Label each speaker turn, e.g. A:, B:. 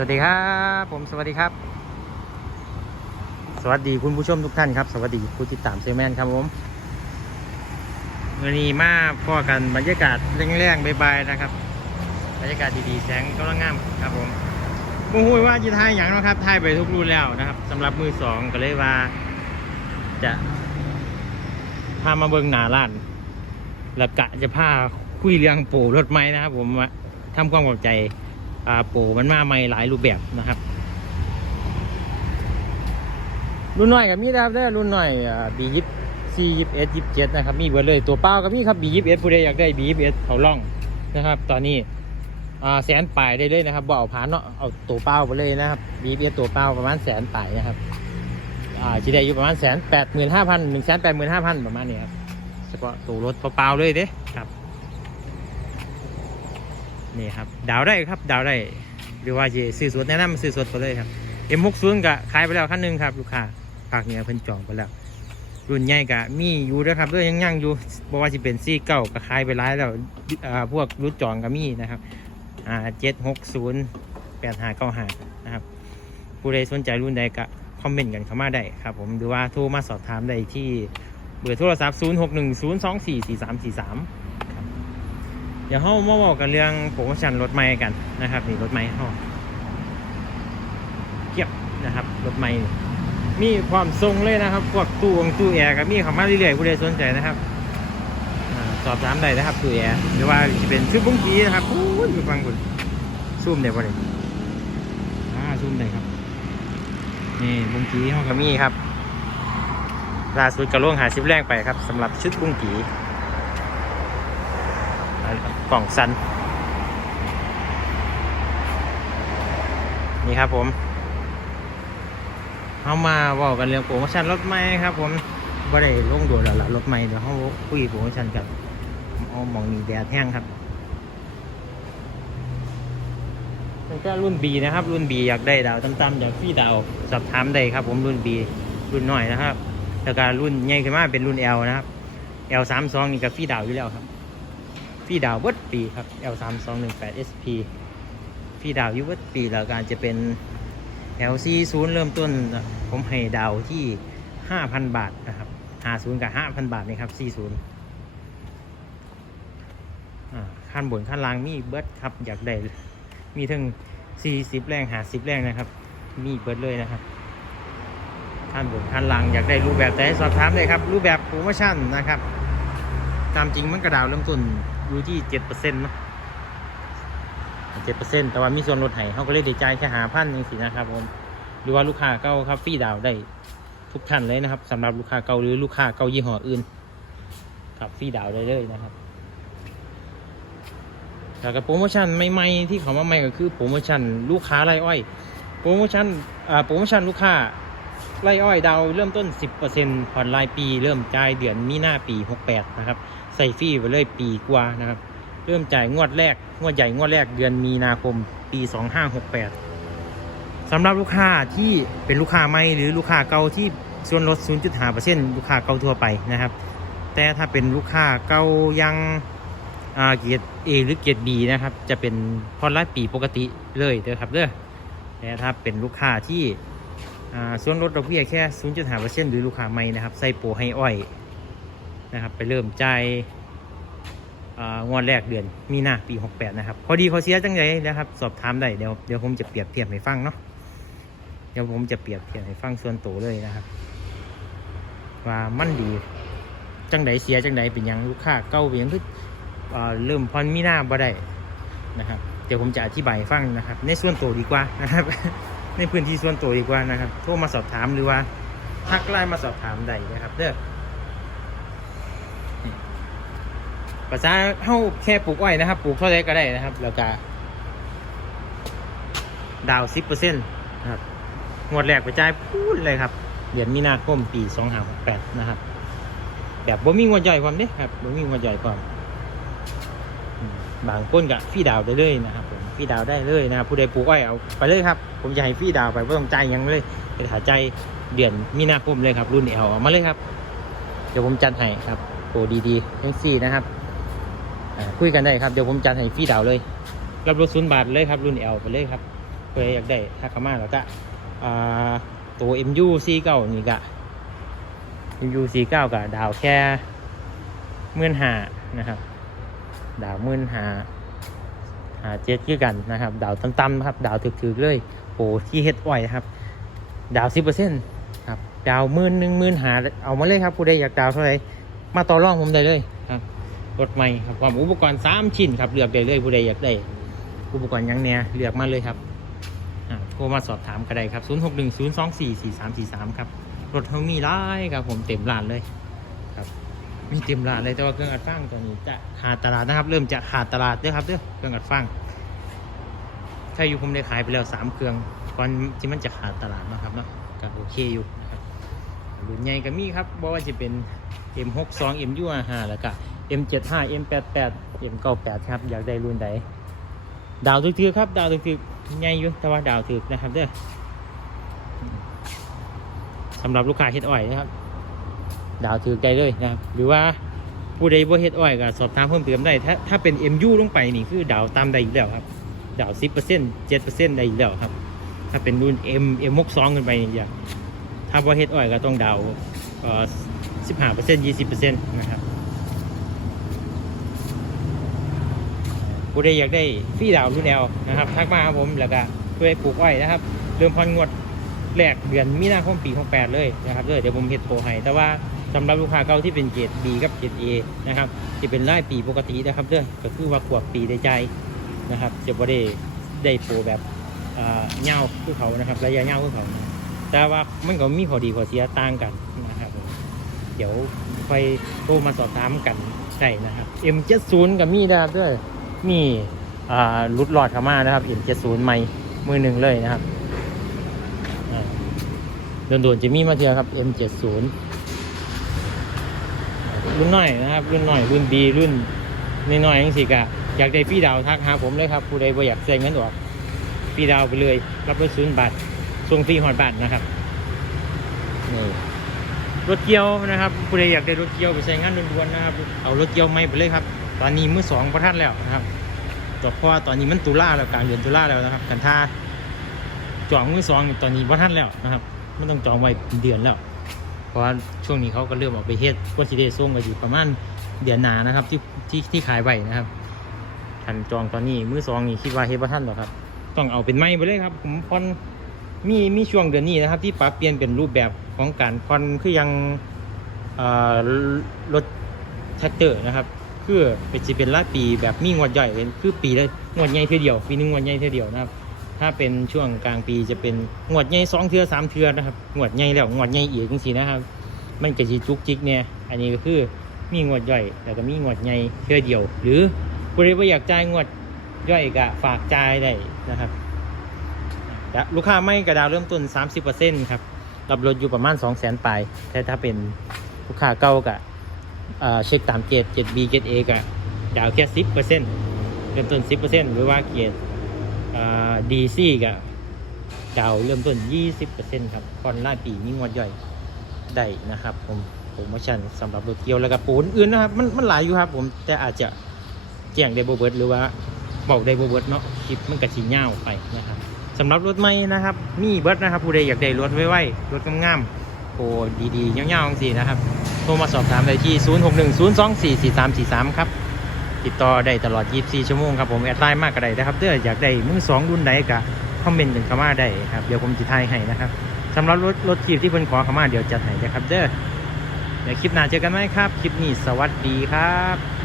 A: วัสดีครับ ผมสวัสดีครับ สวัสดีคุณผู้ชมทุกท่านครับ สวัสดีผู้ติดตามเซลแมนครับผมวันนี้มาพ่อกันบรรยากาศแรงๆบายๆนะครับ บรรยากาศดีๆแสงกำลังงามครับผมมูฮูว่าจะทายอย่างนะครับทายไปทุกรุ่นแล้วนะครับสำหรับมือสองก็เลยว่า จะพามาเบิ่งหนาล้านแล้วกะจะพาคุยเรื่องโปรรถไม้นะครับ ผมว่าทำความเข้าใจ ปรมันมาใหม่หลายรูปแบบนะครับ รุ่นหน่อยกับมีนะครับได้รุ่นหน่อยบียิบซียิบเอสยิบเจ็ดนะครับมีเบิดเลยตัวเป้ากับมีครับบียิบเอสผู้ใดอยากได้บียิบเอสเขาล่องนะครับ ตอนนี้แสนปลายได้เลยนะครับบ่เอาผ่านเนาะเอาตัวเป้าไปเลยนะครับบียิบเอสตัวเป้าประมาณแสนปลายนะครับจีได้อยู่ประมาณแสนแปดหมื่นห้าพันหนึ่งแสนแปดหมื่นห้าพันประมาณนี้ครับเฉพาะตัวรถเปล่าๆเลยเด้ครับ นี่ครับดาวได้ครับดาวได้ หรือว่าจะซื้อสดแนะนำซื้อสดไปเลยครับ M60 ก็ขายไปแล้วคันหนึงครับลูกค้าภาคเหนือเพิ่นจองไปแล้ว รุ่นใหญ่ก็มีอยู่ด้วยครับด้วยยังยังอยู่บ่ว่าสิเป็นซี่เก้าก็ขายไปหลายแล้วอ่าพวกรุ่นจองก็มีนะครับอ่า760 8595นะครับผู้ใดสนใจรุ่นใดก็คอมเมนต์กันเข้ามาได้ครับผมหรือว่าโทรมาสอบถามได้ที่เบอร์โทรศัพท์ 0610244343 เดี๋ยวเรามาบอกกันเรื่องโปรโมชั่นรถใหม่กันนะครับนี่รถใหม่เขาเกียบนะครับรถใหม่มีความทรงเลยนะครับพวกตู้องตู้แอร์ก็มีเขามาเรื่อยๆผู้ใดสนใจนะครับอสอบถามได้นะครับตู้แอร์หรือว่าจะเป็นชุดบุ้งกีนะครับอู้ยฟังคุณซูมได้ป่ะเนี่ยอ่าซูมได้ครับนี่บุ้งกีห้องก็มีครับล่าสุดกระล่วงหาซิปแรกไปครับสำหรับชุดบุ้งกี กล่องซัน นี่ครับผมเอามาบอกกันเรื่องโปรโมชั่นรถใหม่ครับ ผมบ่ได้ลงโดดแล้วล่ะรถใหม่เดี๋ยวเขาคุยโปรโมชั่นกันเอามองมีแดดแห้งครับมันก็รุ่น B นะครับ รุ่น B อยากได้ดาวต่ำๆอยากพี่ดาวสอบถามได้ครับ ผมรุ่น B รุ่นหน้อยนะครับแล้วก็รุ่นใหญ่ขึ้นมาเป็นรุ่น L นะครับ L 3 2นี่ก็พี่ดาวอยู่แล้วครับ พี่ดาวเวิร์ดปีครับ L 3 2 1 8 SP พี่ดาวยูเวิร์ดปีแล้วการจะเป็น L 4 0เริ่มต้นผมให้ดาวที่ 5,000 บาทนะครับ50กับ 5,000 บาทนี่ครับ 40ขั้นบนขั้นล่างมีเบิร์ดครับ อยากได้มีทั้ง40 แรง50แรงนะครับ มีเบิร์ดเลยนะครับขั้นบนขั้นล่างอยากได้รูปแบบแต่ให้สอบถามเลยครับ รูปแบบโปรโมชั่นนะครับ ตามจริงมันกระดาวเริ่มต้น อยู่ที่เจ็ดเปอร์เซ็นต์เนาะเจ็ดเปอร์เซ็นต์แต่ว่ามีส่วนลดให้เขาก็เลยได้จ่ายแค่หาพันเองสินะครับผมหรือว่าลูกค้าเก่าครับฟรีดาวได้ทุกท่านเลยนะครับสำหรับลูกค้าเก่าหรือลูกค้าเก่ายี่ห้ออื่นครับฟรีดาวได้เลยนะครับแล้วก็โปรโมชั่นใหม่ๆที่เขามาใหม่ก็คือโปรโมชั่นลูกค้าไรอ้อยโปรโมชั่นอ่าโปรโมชั่นลูกค้าไรอ้อยดาวเริ่มต้น 10%ผ่อนรายปี เริ่มจ่ายเดือนมีนาปี 68 นะครับ ใส่ฟรีไปเลยปีกว่านะครับ เริ่มจ่ายงวดแรก งวดใหญ่งวดแรกเดือนมีนาคมปี 2568สำหรับลูกค้าที่เป็นลูกค้าใหม่หรือลูกค้าเก่าที่ส่วนลด 0.5%ลูกค้าเก่าทั่วไปนะครับ แต่ถ้าเป็นลูกค้าเก่ายังเกียรด A หรือเกียรด B นะครับ จะเป็นผ่อนรายปีปกติเลยเด้อครับเด้อแต่ถ้าเป็นลูกค้าที่อ่าส่วนลดดอกเบี้ยแค่ 0.5%หรือลูกค้าใหม่นะครับ ใส่โปรให้อ้อย นะครับ ไปเริ่มจ่ายงวดแรกเดือนมีนาปี 68 นะครับ พอดีเขาเสียจังไงนะครับ สอบถามได้เดี๋ยวเดี๋ยวผมจะเปรียบเทียบให้ฟังเนาะเดี๋ยวผมจะเปรียบเทียบให้ฟังส่วนตัวเลยนะครับ ว่ามันดีจังไดเสียจังไดเป็นยังลูกค้าเก่าเป็นหยังคืออ่เริ่มพอนมีนาบ่ได้นะครับ เดี๋ยวผมจะอธิบายให้ฟังนะครับ ในส่วนตัวดีกว่านะครับ ในพื้นที่ส่วนตัวดีกว่านะครับ โทรมาสอบถามหรือว่าทักไลน์มาสอบถามได้นะครับเด้อนี่ ภาษาเฮาแค่ปลูกอ้อยนะครับ ปลูกเท่าไรก็ได้นะครับ แล้วก็ดาวสิบเปอร์เซ็นต์นะครับงวดแรกไปจ่ายพูดเลยครับเดือนมีนาคมปีสองห้าหกแปดนะครับแบบบ่มีงวดย่อยความเด้ครับบ่มีงวดย่อยความบางคนก็ฟรีดาวได้เลยนะครับผมฟรีดาวได้เลยนะครับผู้ใดปลูกอ้อยเอาไปเลยครับ ผมจะให้ฟรีดาวไปไม่ต้องใจยังเลยไปหาใจเดือนมีนาคมเลยครับ รุ่นเอลเอามาเลยครับ เดี๋ยวผมจัดให้ครับโปรดีๆทั้งสี่นะครับ คุยกันได้ครับ เดี๋ยวผมจัดให้ฟรีดาวเลย รับรถศูนย์บาทเลยครับรุ่นเอลไปเลยครับไปพื่ออยากได้ถ้าเข้ามาแล้วก็อ่าตัว MU C9 นี่ก็ MU C9 ก็ดาวแค่หมื่นหานะครับ ดาวหมื่นหาหาเจ็ดคือกันนะครับ ดาวต่ำๆครับ ดาวถึกๆเลยโอ้ที่เฮ็ดอ้อยนะครับ ดาวสิบเปอร์เซ็นต์ครับ ดาวหมื่นหนึ่งหมื่นหาเอามาเลยครับผู้ใดอยากดาวเท่าไหร่มาต่อรองผมได้เลย รถใหม่ครับความอุปกรณ์สามชิ้นครับเลือกได้เลยผู้ใดอยากได้ อุปกรณ์ยังเนี่ยเลือกมาเลยครับโทรมาสอบถามก็ได้ครับ 0 6 1 0 2 4 4 3 4 3 ครับรถเขามีร้ายครับผมเต็มร้านเลยครับ มีเต็มร้านเลยแต่ว่าเครื่องอัดฟังตัวนี้จะขาดตลาดนะครับ เริ่มจะขาดตลาดด้วยครับเด้อเครื่องอัดฟังถ้าอยู่ผมได้ขายไปแล้วสามเครื่องก่อนที่มันจะขาดตลาดนะครับเนาะก็โอเคอยู่นะครับรุ่นใหญ่ก็มีครับบอกว่าจะเป็น M62 MU5 แล้วก็ M75 M88 M98 ครับ อยากได้รุ่นใด ดาวถือๆครับ ดาวถือๆใหญ่อยู่แต่ว่าดาวถือนะครับเด้อสำหรับลูกค้าเฮ็ดอ้อยนะครับ ดาวถือได้เลยนะครับ หรือว่าผู้ใดบ่เฮ็ดอ้อยก็สอบถามเพิ่มเติมได้ ถ้าถ้าเป็น MU ลงไปนี่คือดาวตามได้อีกแล้วครับ ดาว 10% 7%ได้อีกแล้วครับ ถ้าเป็นรุ่น M M62 ขึ้นไปอย่างถ้าบ่เฮ็ดอ้อยก็ต้องดาวเอ่อ15% 20%นะครับ ผู้ใดอยากได้ฟรีดาวรุ่นแอลนะครับทักมาครับผมแล้วก็เพื่อให้ปลูกอ้อยนะครับเริ่มพันงวดแรกเดือนมีนาคมปี68เลยนะครับเดี๋ยวผมเฮ็ดโปรให้แต่ว่าสำหรับลูกค้าเก่าที่เป็นเกรด B กับเกรด A นะครับจะเป็นรายปีปกตินะครับเด้อก็คือว่าขวบปีได้ใจนะครับจะบ่ได้ได้โปรแบบเงาคือเขานะครับระยะเงาคือเขา แต่ว่ามันก็มีข้อดีข้อเสียต่างกันนะครับเดี๋ยวค่อยโทรมาสอบถามกันได้นะครับ M70 ก็มีนะครับด้อ มีรุดหลอดเข้ามานะครับ M70 ใหม่มือหนึ่งเลยนะครับอ่าโดนๆจะมีมาเทียครับ M70 รุ่นหน้อยนะครับ รุ่นหน้อยรุ่น B รุ่นน้อยๆยังสิกะอยากได้ฟรีดาวทักหาผมเลยครับผู้ใดบ่อยากเสียเงินออกฟรีดาวไปเลยรับรถศูนย์บาทส่งฟรีหอดบาทนะครับนี่รถเกียวนะครับผู้ใดอยากได้รถเกียวไปใช้งานด่วนๆนะครับ เอารถเกียวไม่ไปเลยครับ ตอนนี้มือสองประทัดแล้วนะครับแต่เพราะว่าตอนนี้มันตุลาแล้วกลางเดือนตุลาแล้วนะครับกันท่าจองมือสองนี่ตอนนี้ประทัดแล้วนะครับไม่ต้องจองไว้เดือนแล้ว เพราะว่าช่วงนี้เขาก็เริ่มออกไปเฮ็ดก็สิได้ส่งก็อยู่ประมาณเดือนหนานะครับ ที่ที่ที่ขายไว้นะครับทันจองตอนนี้มือสองนี่คิดว่าเฮ็ดประทันหรอครับ ต้องเอาเป็นไม้ไปเลยครับ ผมผ่อนมีมีช่วงเดือนนี้นะครับ ที่ปรับเปลี่ยนเป็นรูปแบบของการผ่อนคือยังรถแท็กเตอร์นะครับ คือเป็นสิเป็นรายปีแบบมีงวดใหญ่เลยคือปีละงวดใหญ่เท่อเดียวปีหนึงงวดใหญ่เท่อเดียวนะครับ ถ้าเป็นช่วงกลางปีจะเป็นงวดใหญ่สองเทือสามเทือนะครับงวดใหญ่แล้วงวดใหญ่อีกจังซี่นะครับ มันก็สิจุกจิกเนี่ยอันนี้ก็คือมีงวดย่อยแล้วก็มีงวดใหญ่เทือเดียว หรือผู้ใดบ่อยากจ่ายงวดย่อยก็ฝากจ่ายได้นะครับละลูกค้าไม่กระดาวเริ่มต้น 30%ครับรับรถอยู่ประมาณ 2 0 0 0 0 0ปลายแต่ถ้าเป็นลูกค้าเก่าก็ เช็คตามเกรดเกรด B เกรด A ก็ดาวแค่สิบเปอร์เซ็นต์เริ่มต้นสิบเปอร์เซ็นต์หรือว่าเกรดดีซีก็ดาวเริ่มต้นยี่สิบเปอร์เซ็นต์ครับคอนล่าปีมีงวดย่อยได้นะครับ ผมโปรโมชั่นสำหรับรถเที่ยวแล้วก็ปูนอื่นนะครับ มันมันหลายอยู่ครับผมแต่อาจจะแจ้งได้บเบิร์ดหรือว่าบอกได้บเบิร์ดเนาะคลิปมันกระชิเง่าไปนะครับสำหรับรถใหม่นะครับ มีเบิร์ดนะครับผู้ใดอยากได้รถไว้ๆรถงามๆโอ้ดีๆเงี้ยวๆจังซี่นะครับ ทรมาสอบถามได้ที่ 0610244343 ครับ ติดต่อได้ตลอด 24 ชั่วโมงครับผมแอดไลน์มากก็ได้นะครับเด้ออยากได้มือสองรุ่นใดก็คอมเมนต์กันเข้ามาได้ครับเดี๋ยวผมจะทายให้นะครับสำหรับรถรถคีบที่เพิ่นขอเข้ามาเดี๋ยวจัดให้นะครับเด้อเดี๋ยวคลิปหน้าเจอกันไหมครับ คลิปนี้สวัสดีครับ